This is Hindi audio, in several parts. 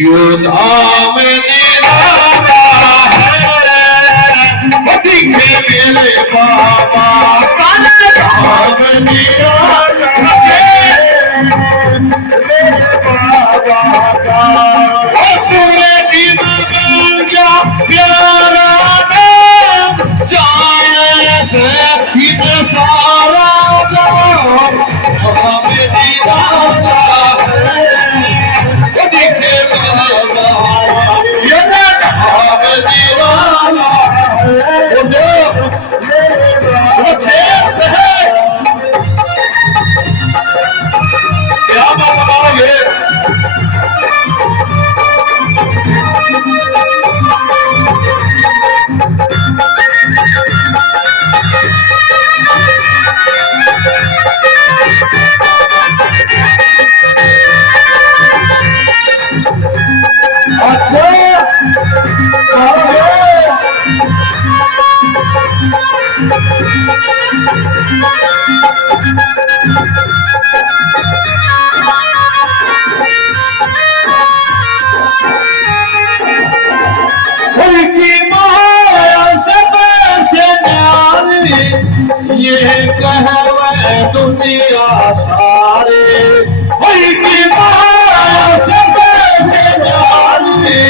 यो धाम निराला है, दिखे मेरे बाबा का धाम निराला है, मेरे बाबा का असुरे दिन मिल गया प्यारा नाम, जाने से हित सारा नाम, धाम निराला ये कहवे दुनिया सारे वही की माया से जानी,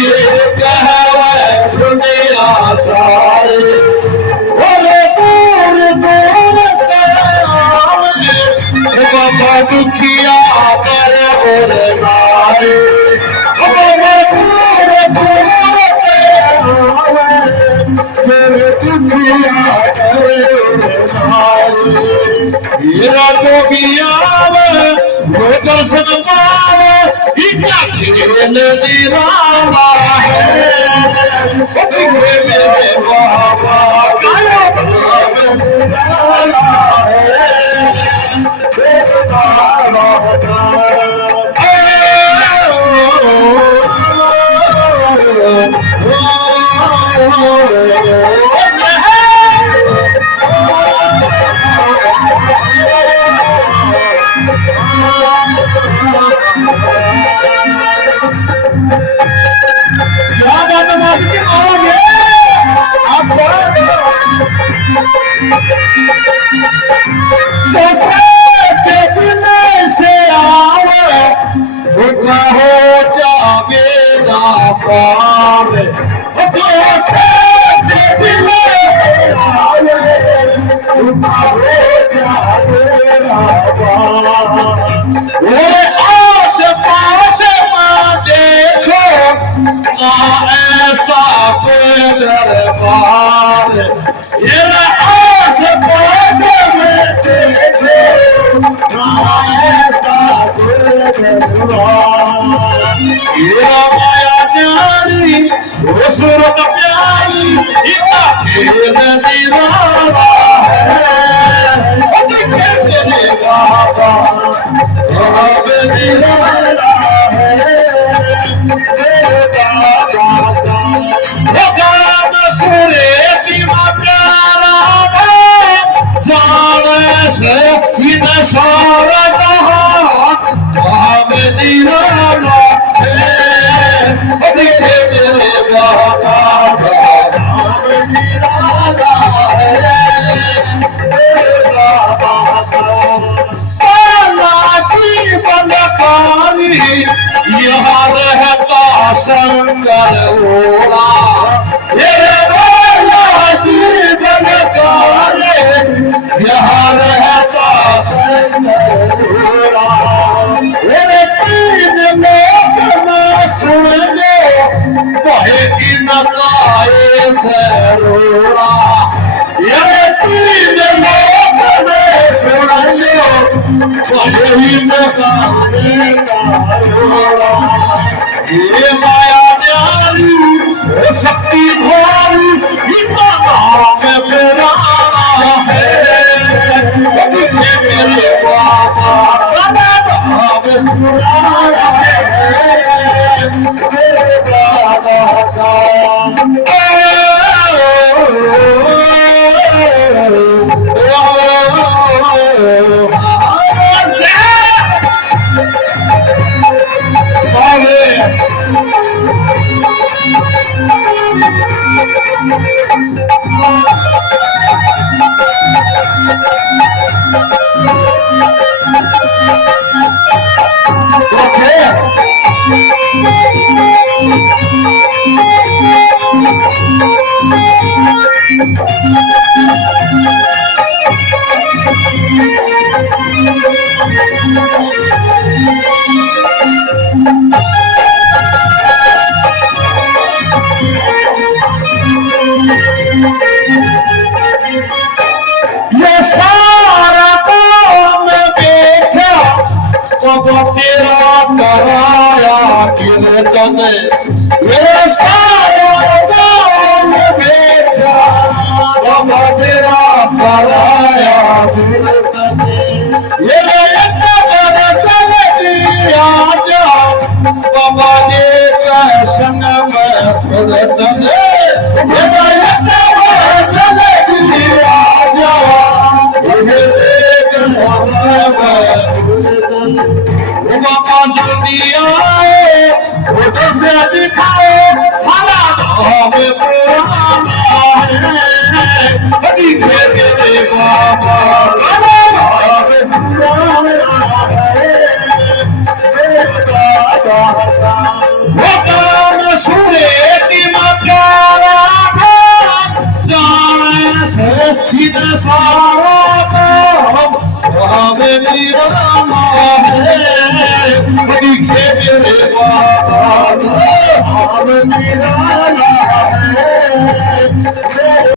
ये कहवे दुनिया सारे बोले दूर दूर बाबा दुखिया कर और नारे, बाबा दूर दूर दुखिया मेरा जो भी आवे वो दर्शन पावे, इतना खेल निराला है, मेरे बाबा का निराला है, मेरे बाबा ऐसा कोई दरबार ये आस पास में देखे, ऐसा कोई दरबार ये माया जानी वो सूरत प्यारी, इतना खेल निराला है, दिखे मेरे बाबा अब निराला है, मेरे बाबा सूर्य की प्यारा जाने से इन सारा धाम निराला है, दिखे मेरे बाबा धाम निराला है, मेरे बाबा जीवन कारी यहाँ रहता संगर ओरा, जीवन काले यहाँ रहता संगर ओरा, तीन लोक में सुन लो वही इन गाए से रोड़ा, तीन लोक में सुन लो वही इन गाए का रोड़ा, ये माया न्यारी शक्ति भारी इतना नाम मेरा है, मेरे बाबा का नाम है, मेरे बाबा का तने ये सारा गाँव बेटा बाबा तेरा पराया दिल तने ये आजा बाबा ने संग में भगत ने आजा बाबा जल्दी आए फोटो से दिखाओ हमारा हमें